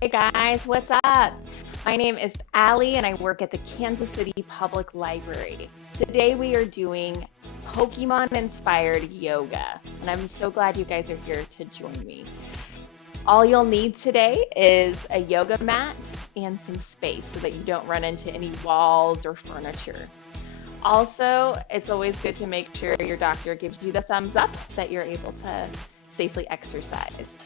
Hey guys, what's up? My name is Alli and I work at the Kansas City Public Library. Today we are doing Pokemon inspired yoga, and I'm so glad you guys are here to join me. All you'll need today is a yoga mat and some space so that you don't run into any walls or furniture. Also, it's always good to make sure your doctor gives you the thumbs up that you're able to safely exercise.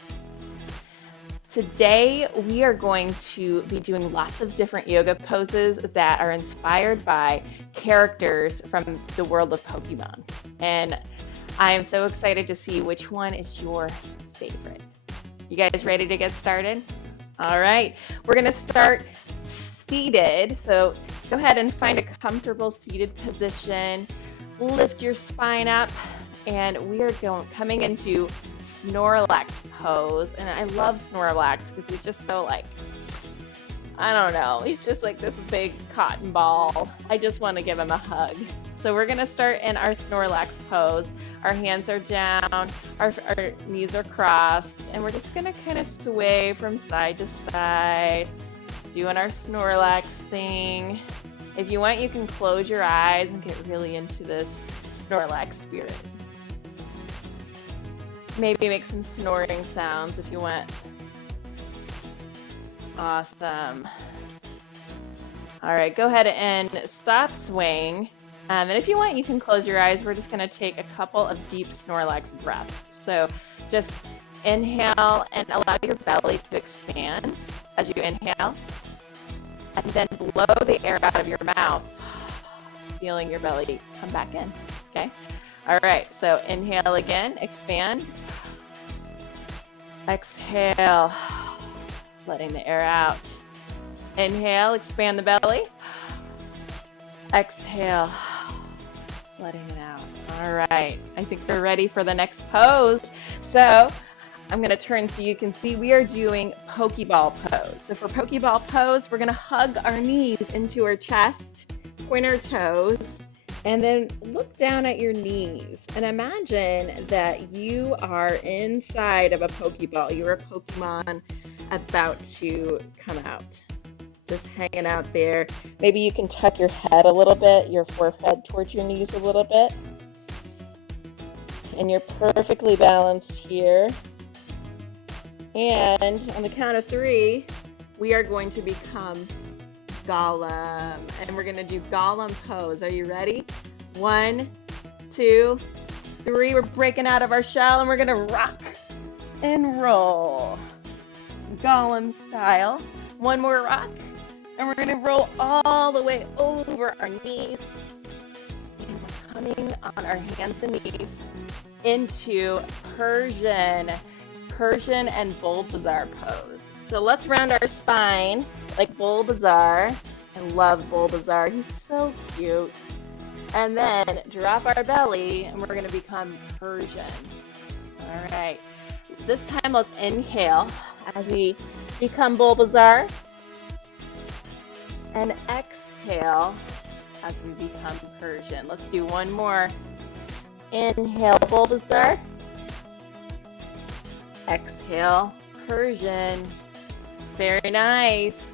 Today, we are going to be doing lots of different yoga poses that are inspired by characters from the world of Pokemon. And I am so excited to see which one is your favorite. You guys ready to get started? All right, we're going to start seated. So go ahead and find a comfortable seated position. Lift your spine up, and we are coming into Snorlax Pose. And I love Snorlax because he's just so I don't know, he's just like this big cotton ball. I just want to give him a hug. So we're going to start in our Snorlax Pose. Our hands are down, our knees are crossed, and we're just going to kind of sway from side to side, doing our Snorlax thing. If you want, you can close your eyes and get really into this Snorlax spirit. Maybe make some snoring sounds if you want. Awesome. All right, go ahead and stop swaying. And if you want, you can close your eyes. We're just going to take a couple of deep Snorlax breaths. So just inhale and allow your belly to expand as you inhale. And then blow the air out of your mouth, feeling your belly come back in. Okay? All right, so inhale again, expand. Exhale, letting the air out. Inhale, expand the belly. Exhale, letting it out. All right, I think we're ready for the next pose. So I'm going to turn so you can see we are doing Pokeball Pose. So for Pokeball Pose, we're going to hug our knees into our chest, point our toes, and then look down at your knees and imagine that you are inside of a Pokeball. You're a Pokemon about to come out. Just hanging out there. Maybe you can tuck your head a little bit, your forehead towards your knees a little bit. And you're perfectly balanced here. And on the count of 3, we are going to become Golem. And we're going to do Golem Pose. Are you ready? 1, 2, 3. We're breaking out of our shell and we're going to rock and roll. Golem style. One more rock. And we're going to roll all the way over our knees. And we're coming on our hands and knees into Persian and Bulbasaur pose. So let's round our spine like Bulbasaur. I love Bulbasaur. He's so cute. And then drop our belly and we're going to become Persian. All right. This time let's inhale as we become Bulbasaur. And exhale as we become Persian. Let's do one more. Inhale, Bulbasaur. Exhale, Persian. Very nice.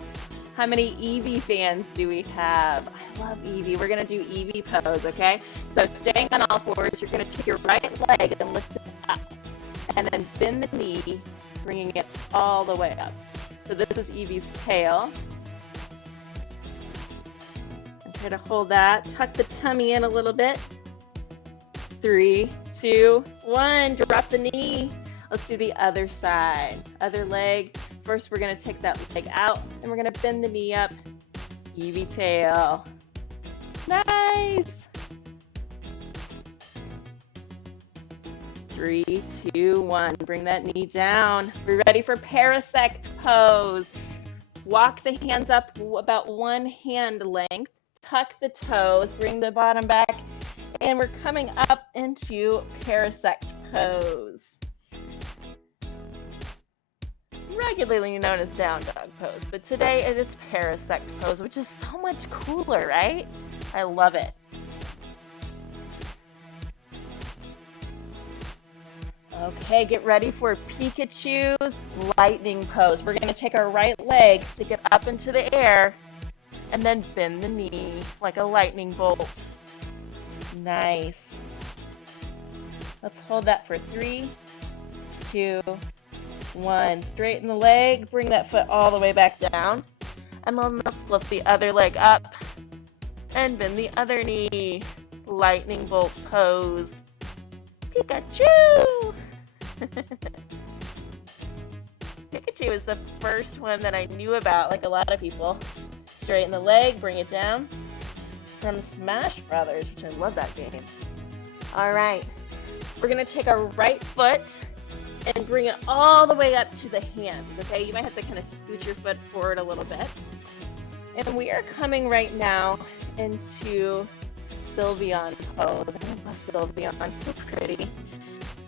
How many Eevee fans do we have? I love Eevee. We're going to do Eevee pose, okay? So staying on all fours, you're going to take your right leg and lift it up. And then bend the knee, bringing it all the way up. So this is Eevee's tail. And try to hold that. Tuck the tummy in a little bit. 3, 2, 1. Drop the knee. Let's do the other side. Other leg. First, we're going to take that leg out, and we're going to bend the knee up. Eevee tail. Nice. 3, 2, 1. Bring that knee down. We're ready for Parasect Pose. Walk the hands up about 1 hand length. Tuck the toes. Bring the bottom back. And we're coming up into Parasect Pose. Regularly known as Down Dog Pose, but today it is Parasect Pose, which is so much cooler, right? I love it. Okay, get ready for Pikachu's lightning pose. We're going to take our right leg, stick it up into the air, and then bend the knee like a lightning bolt. Nice. Let's hold that for 3, 2, 1. Straighten the leg, bring that foot all the way back down. And then let's lift the other leg up and bend the other knee. Lightning bolt pose. Pikachu! Pikachu is the first one that I knew about, like a lot of people. Straighten the leg, bring it down. From Smash Brothers, which I love that game. All right, we're gonna take our right foot and bring it all the way up to the hands, okay? You might have to kind of scoot your foot forward a little bit. And we are coming right now into Sylveon pose. I love Sylveon, it's so pretty.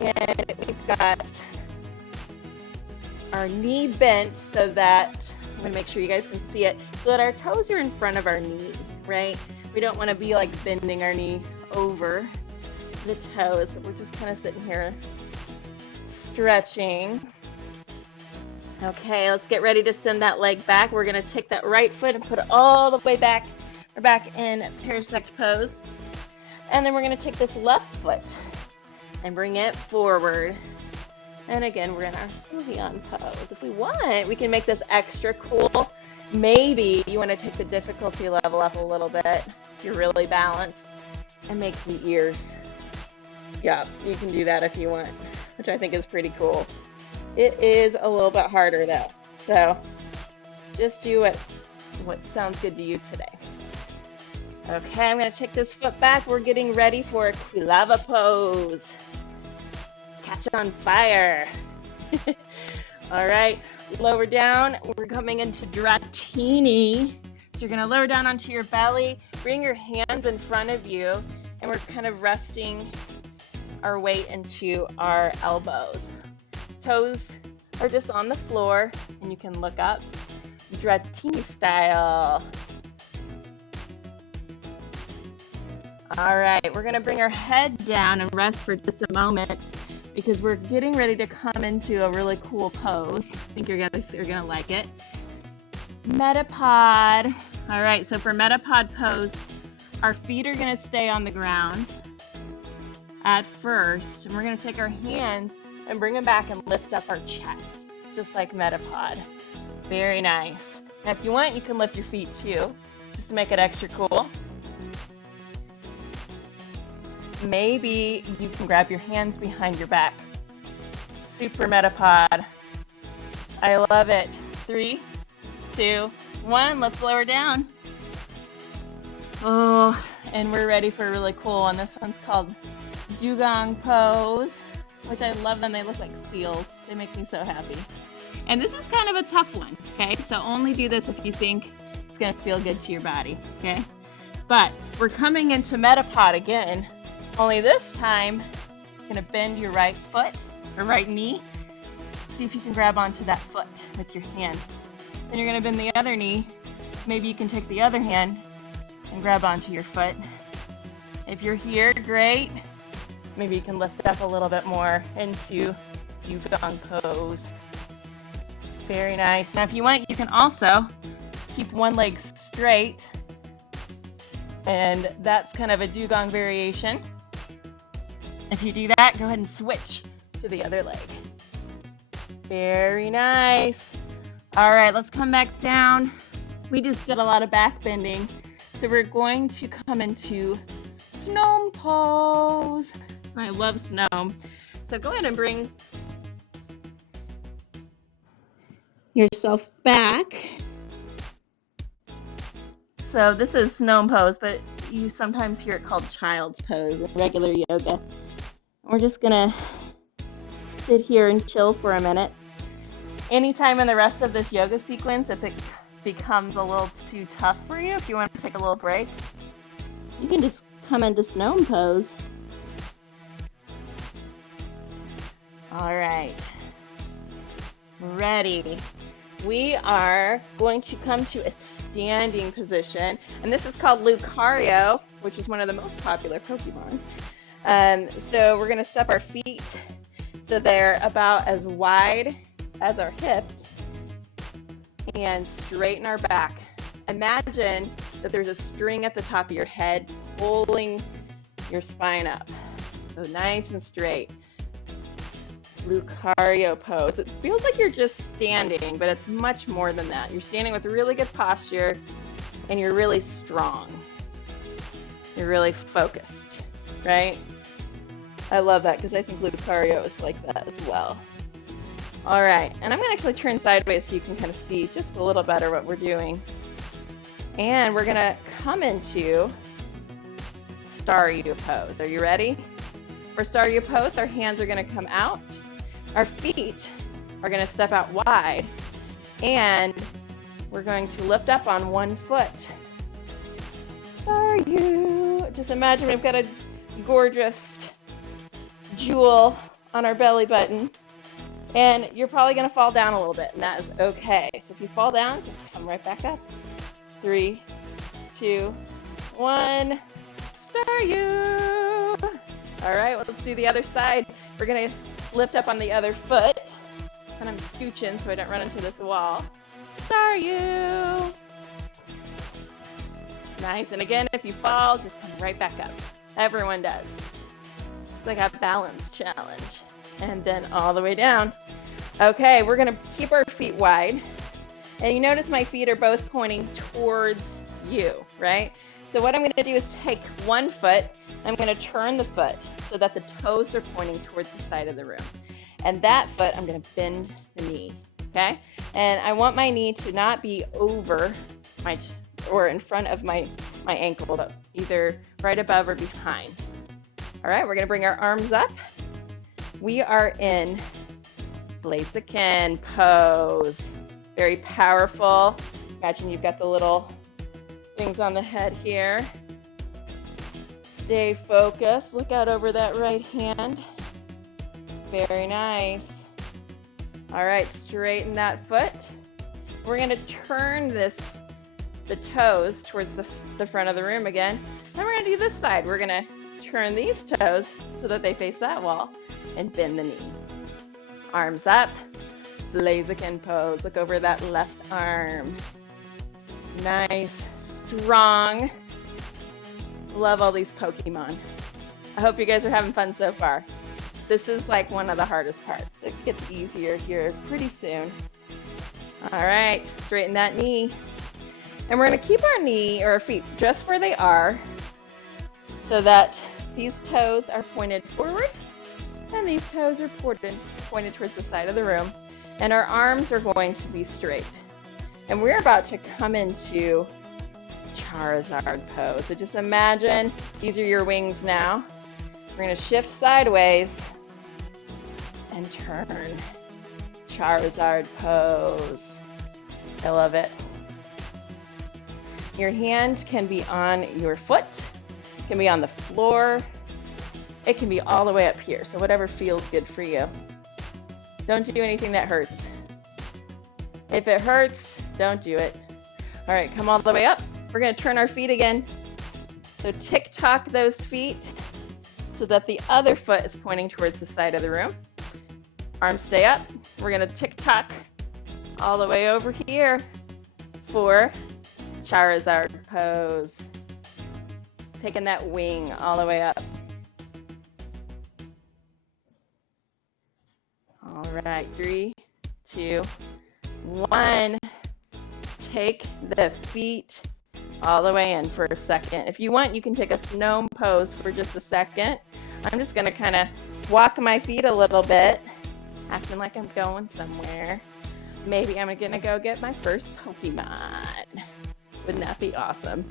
And we've got our knee bent so that, I'm gonna make sure you guys can see it, so that our toes are in front of our knee, right? We don't wanna be like bending our knee over the toes, but we're just kind of sitting here stretching. Okay, let's get ready to send that leg back. We're gonna take that right foot and put it all the way back. We're back in Parasect pose. And then we're gonna take this left foot and bring it forward. And again, we're in our Sylveon pose. If we want, we can make this extra cool. Maybe you wanna take the difficulty level up a little bit if you're really balanced and make the ears. Yeah, you can do that if you want, which I think is pretty cool. It is a little bit harder though, so just do what sounds good to you today. Okay, I'm gonna take this foot back. We're getting ready for Quilava pose. Let's catch it on fire. All right, lower down. We're coming into Dratini. So you're gonna lower down onto your belly, bring your hands in front of you, and we're kind of resting our weight into our elbows. Toes are just on the floor, and you can look up. Dratini style. All right, we're gonna bring our head down and rest for just a moment because we're getting ready to come into a really cool pose. I think you're gonna like it. Metapod. All right, so for Metapod pose, our feet are gonna stay on the ground at first, and we're gonna take our hands and bring them back and lift up our chest, just like Metapod. Very nice. Now, if you want, you can lift your feet too, just to make it extra cool. Maybe you can grab your hands behind your back. Super Metapod. I love it. 3, 2, 1. Let's lower down. Oh, and we're ready for a really cool one. This one's called Dugong Pose, which I love them. They look like seals. They make me so happy. And this is kind of a tough one, okay? So only do this if you think it's gonna feel good to your body, okay? But we're coming into Metapod again. Only this time, you're gonna bend your right foot, or right knee. See if you can grab onto that foot with your hand. Then you're gonna bend the other knee. Maybe you can take the other hand and grab onto your foot. If you're here, great. Maybe you can lift up a little bit more into Dugong Pose. Very nice. Now if you want, you can also keep one leg straight. And that's kind of a Dugong variation. If you do that, go ahead and switch to the other leg. Very nice. All right, let's come back down. We just did a lot of back bending. So we're going to come into Gnome Pose. I love Gnome. So go ahead and bring yourself back. So this is Gnome Pose, but you sometimes hear it called Child's Pose in regular yoga. We're just gonna sit here and chill for a minute. Anytime in the rest of this yoga sequence, if it becomes a little too tough for you, if you want to take a little break, you can just come into Gnome Pose. All right, ready. We are going to come to a standing position, and this is called Lucario, which is one of the most popular Pokemon. So we're going to step our feet So they're about as wide as our hips, and straighten our back. Imagine that there's a string at the top of your head pulling your spine up. So nice and straight. Lucario pose. It feels like you're just standing, but it's much more than that. You're standing with really good posture, and you're really strong. You're really focused, right? I love that because I think Lucario is like that as well. All right, and I'm going to actually turn sideways so you can kind of see just a little better what we're doing. And we're going to come into Staryu pose. Are you ready? For Staryu pose, our hands are going to come out. Our feet are going to step out wide. And we're going to lift up on one foot. Staryu. Just imagine we've got a gorgeous jewel on our belly button. And you're probably going to fall down a little bit, and that is okay. So if you fall down, just come right back up. 3, 2, 1. Staryu. All right, well, let's do the other side. We're going to lift up on the other foot. And I'm scooching so I don't run into this wall. Staryu. Nice. And again, if you fall, just come right back up. Everyone does. It's like a balance challenge. And then all the way down. Okay, we're going to keep our feet wide. And you notice my feet are both pointing towards you, right? So what I'm going to do is take one foot. I'm going to turn the foot so that the toes are pointing towards the side of the room. And that foot, I'm going to bend the knee, okay? And I want my knee to not be over my, or in front of my ankle, but either right above or behind. All right, we're going to bring our arms up. We are in Blastoise pose. Very powerful. Imagine you've got the little things on the head here. Stay focused. Look out over that right hand. Very nice. All right, straighten that foot. We're going to turn the toes towards the front of the room again. Then we're going to do this side. We're going to turn these toes so that they face that wall and bend the knee. Arms up. Blastoise pose. Look over that left arm. Nice, strong. Love all these Pokemon. I hope you guys are having fun so far. This is like one of the hardest parts. It gets easier here pretty soon. All right, straighten that knee. And we're going to keep our knee or our feet just where they are so that these toes are pointed forward and these toes are pointed towards the side of the room. And our arms are going to be straight. And we're about to come into Charizard pose. So just imagine these are your wings now. We're going to shift sideways and turn. Charizard pose. I love it. Your hand can be on your foot, can be on the floor. It can be all the way up here. So whatever feels good for you. Don't do anything that hurts. If it hurts, don't do it. All right, come all the way up. We're going to turn our feet again. So tick-tock those feet so that the other foot is pointing towards the side of the room. Arms stay up. We're going to tick-tock all the way over here for Charizard pose. Taking that wing all the way up. All right, 3, 2, 1. Take the feet all the way in for a second. If you want, you can take a snow pose for just a second. I'm just going to kind of walk my feet a little bit, acting like I'm going somewhere. Maybe I'm going to go get my first Pokemon. Wouldn't that be awesome?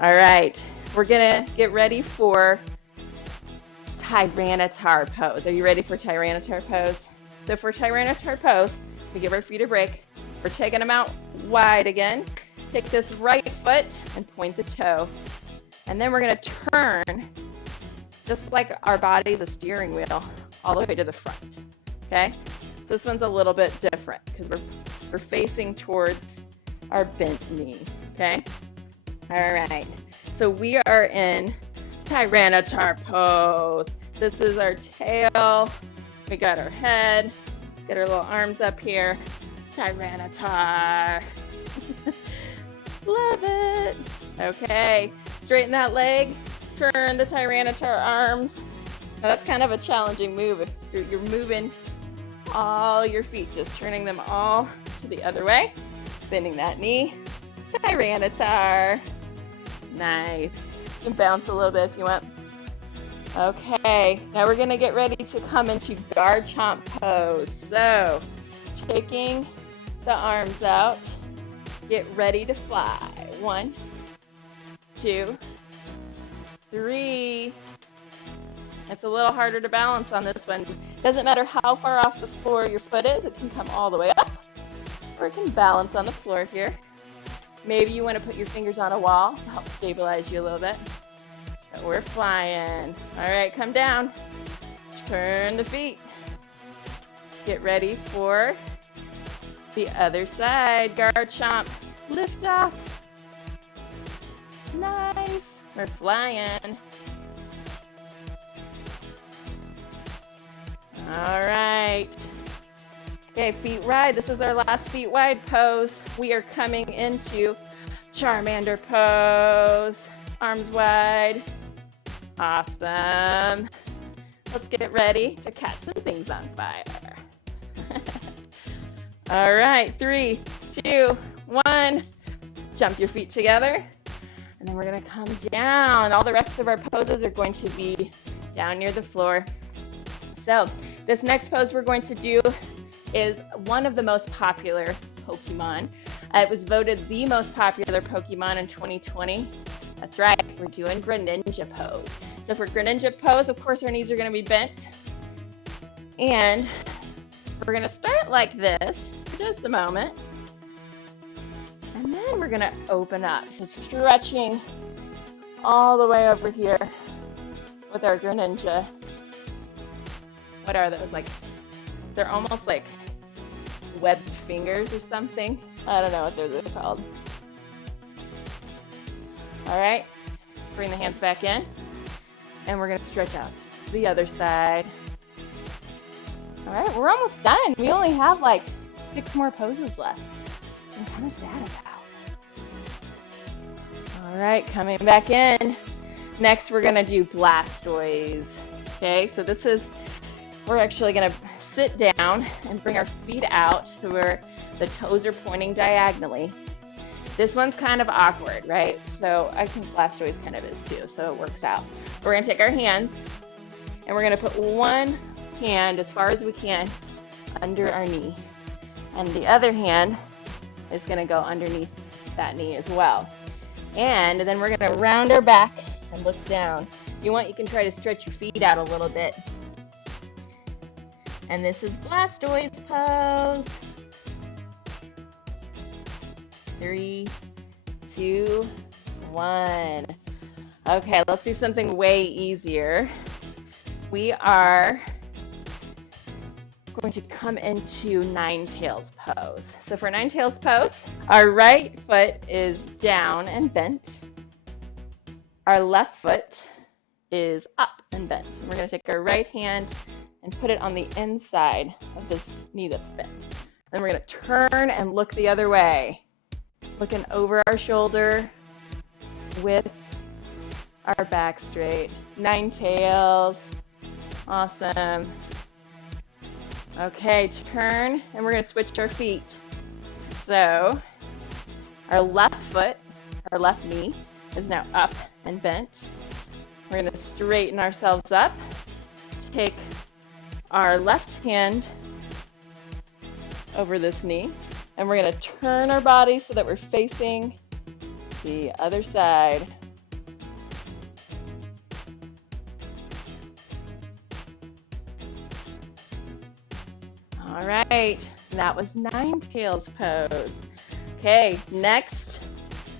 All right, we're going to get ready for Tyranitar pose. Are you ready for Tyranitar pose? So for Tyranitar pose, we give our feet a break. We're taking them out wide again. Take this right foot and point the toe. And then we're going to turn, just like our body's a steering wheel, all the way to the front. Okay? So this one's a little bit different because we're facing towards our bent knee. Okay? All right. So we are in Tyranitar pose. This is our tail We got our head, get our little arms up here. Tyranitar. Love it. Okay, straighten that leg, turn the Tyranitar arms. Now that's kind of a challenging move if you're moving all your feet, just turning them all to the other way, bending that knee. Tyranitar. Nice. You can bounce a little bit if you want. Okay, now we're gonna get ready to come into Garchomp pose. So, taking the arms out, get ready to fly. 1, 2, 3. It's a little harder to balance on this one. Doesn't matter how far off the floor your foot is, it can come all the way up, or it can balance on the floor here. Maybe you want to put your fingers on a wall to help stabilize you a little bit. But we're flying. All right, come down. Turn the feet. Get ready for the other side. Garchomp. Lift off. Nice. We're flying. All right. Okay, feet wide. This is our last feet wide pose. We are coming into Charmander pose. Arms wide. Awesome. Let's get ready to catch some things on fire. All right, 3, 2, 1. Jump your feet together. And then we're gonna come down. All the rest of our poses are going to be down near the floor. So this next pose we're going to do is one of the most popular Pokemon. It was voted the most popular Pokemon in 2020. That's right, we're doing Greninja pose. So for Greninja pose, of course, our knees are going to be bent. And we're going to start like this for just a moment. And then we're going to open up. So stretching all the way over here with our Greninja. What are those? Like, they're almost like webbed fingers or something. I don't know what those are called. All right, bring the hands back in, and we're gonna stretch out to the other side. All right, we're almost done. We only have like 6 more poses left. I'm kind of sad about. All right, coming back in. Next, we're gonna do Blastoise. Okay, so this is, we're actually gonna sit down and bring our feet out so the toes are pointing diagonally. This one's kind of awkward, right? So I think Blastoise kind of is too, so it works out. We're gonna take our hands and we're gonna put one hand as far as we can under our knee. And the other hand is gonna go underneath that knee as well. And then we're gonna round our back and look down. If you want, you can try to stretch your feet out a little bit. And this is Blastoise pose. 3, 2, 1. Okay, let's do something way easier. We are going to come into Ninetales pose. So for Ninetales pose, our right foot is down and bent. Our left foot is up and bent. We're going to take our right hand and put it on the inside of this knee that's bent. Then we're going to turn and look the other way. Looking over our shoulder with our back straight. Ninetales. Awesome. Okay, turn, and we're going to switch our feet. So our left foot, our left knee, is now up and bent. We're going to straighten ourselves up. Take our left hand over this knee. And we're going to turn our body so that we're facing the other side. All right, that was Ninetales pose. Okay, next,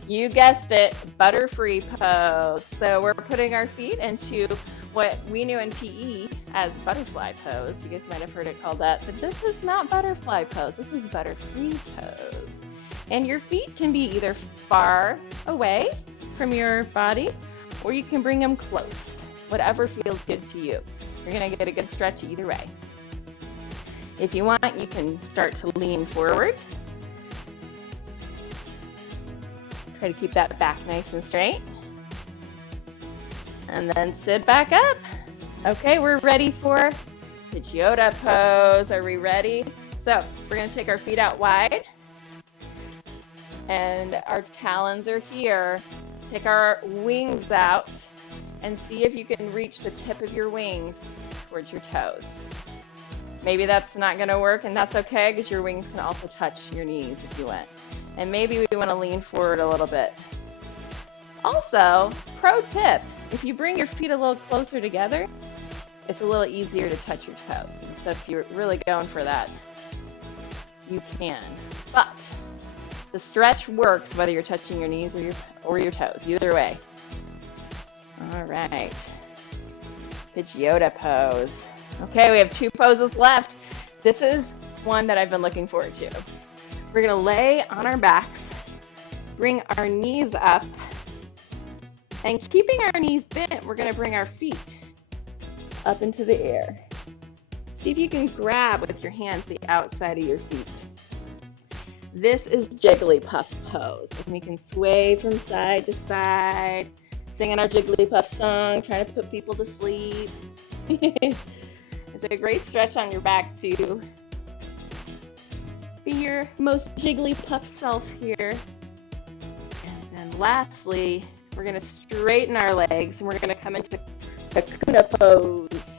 you guessed it, Butterfree pose. So we're putting our feet into what we knew in PE as butterfly pose. You guys might have heard it called that, but this is not butterfly pose. This is Butterfree pose. And your feet can be either far away from your body, or you can bring them close, whatever feels good to you. You're gonna get a good stretch either way. If you want, you can start to lean forward. Try to keep that back nice and straight. And then sit back up. Okay, we're ready for the Jotaka pose. Are we ready? So we're going to take our feet out wide. And our talons are here. Take our wings out and see if you can reach the tip of your wings towards your toes. Maybe that's not going to work, and that's okay because your wings can also touch your knees if you want. And maybe we want to lean forward a little bit. Also, pro tip, if you bring your feet a little closer together, it's a little easier to touch your toes. And so if you're really going for that, you can. But the stretch works whether you're touching your knees or your toes, either way. All right, the Jotaka pose. Okay, we have 2 poses left. This is one that I've been looking forward to. We're gonna lay on our backs, bring our knees up, and keeping our knees bent, we're gonna bring our feet up into the air. See if you can grab with your hands the outside of your feet. This is Jigglypuff pose. And we can sway from side to side, singing our Jigglypuff song, trying to put people to sleep. It's a great stretch on your back to be your most Jigglypuff self here. And then lastly, we're going to straighten our legs and we're going to come into Kakuna pose.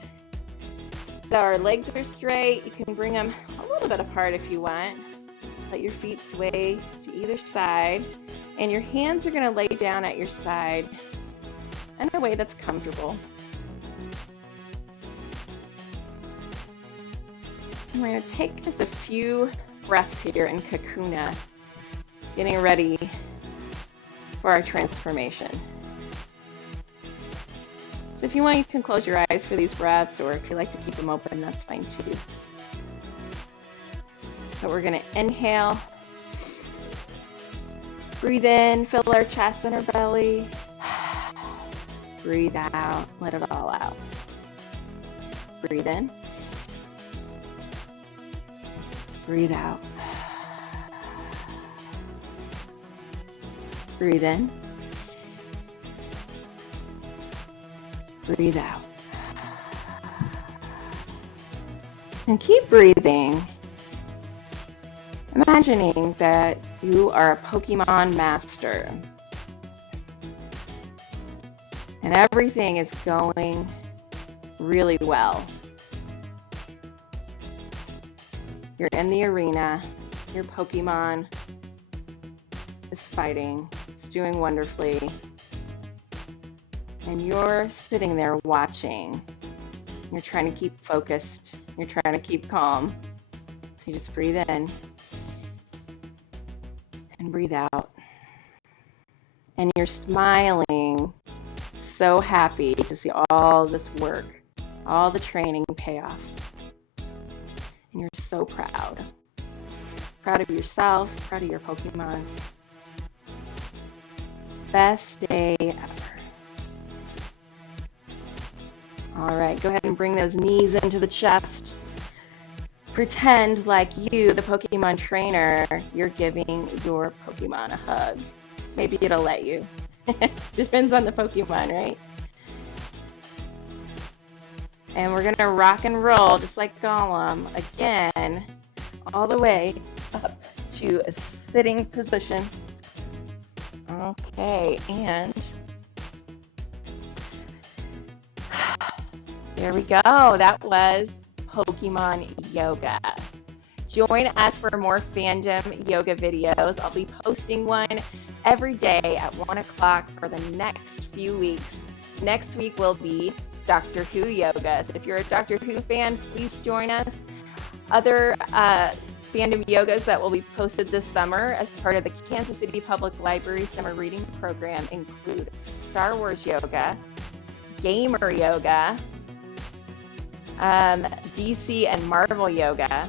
So our legs are straight. You can bring them a little bit apart if you want. Let your feet sway to either side. And your hands are going to lay down at your side in a way that's comfortable. And we're going to take just a few breaths here in Kakuna, getting ready for our transformation. So if you want, you can close your eyes for these breaths, or if you like to keep them open, that's fine too. So we're going to inhale, breathe in, fill our chest and our belly. Breathe out, let it all out. Breathe in. Breathe out. Breathe in. Breathe out. And keep breathing. Imagining that you are a Pokemon master. And everything is going really well. You're in the arena, your Pokemon is fighting, it's doing wonderfully, and you're sitting there watching. You're trying to keep focused, you're trying to keep calm. So you just breathe in and breathe out. And you're smiling, so happy to see all this work, all the training pay off. And you're so proud. Proud of yourself, proud of your Pokemon. Best day ever. All right, go ahead and bring those knees into the chest. Pretend like you, the Pokemon trainer, you're giving your Pokemon a hug. Maybe it'll let you. Depends on the Pokemon, right? And we're gonna rock and roll just like Gollum again, all the way up to a sitting position. Okay, and there we go. That was Pokemon Yoga. Join us for more Fandom Yoga videos. I'll be posting one every day at 1 o'clock for the next few weeks. Next week will be Doctor Who Yoga. So if you're a Doctor Who fan, please join us. Other Fandom Yogas that will be posted this summer as part of the Kansas City Public Library Summer Reading Program include Star Wars Yoga, Gamer Yoga, DC and Marvel Yoga,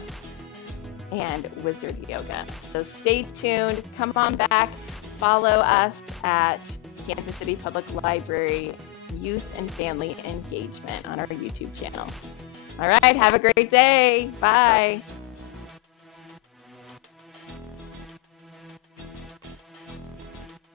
and Wizard Yoga. So stay tuned. Come on back. Follow us at Kansas City Public Library Youth and Family Engagement on our YouTube channel. All right, have a great day. Bye.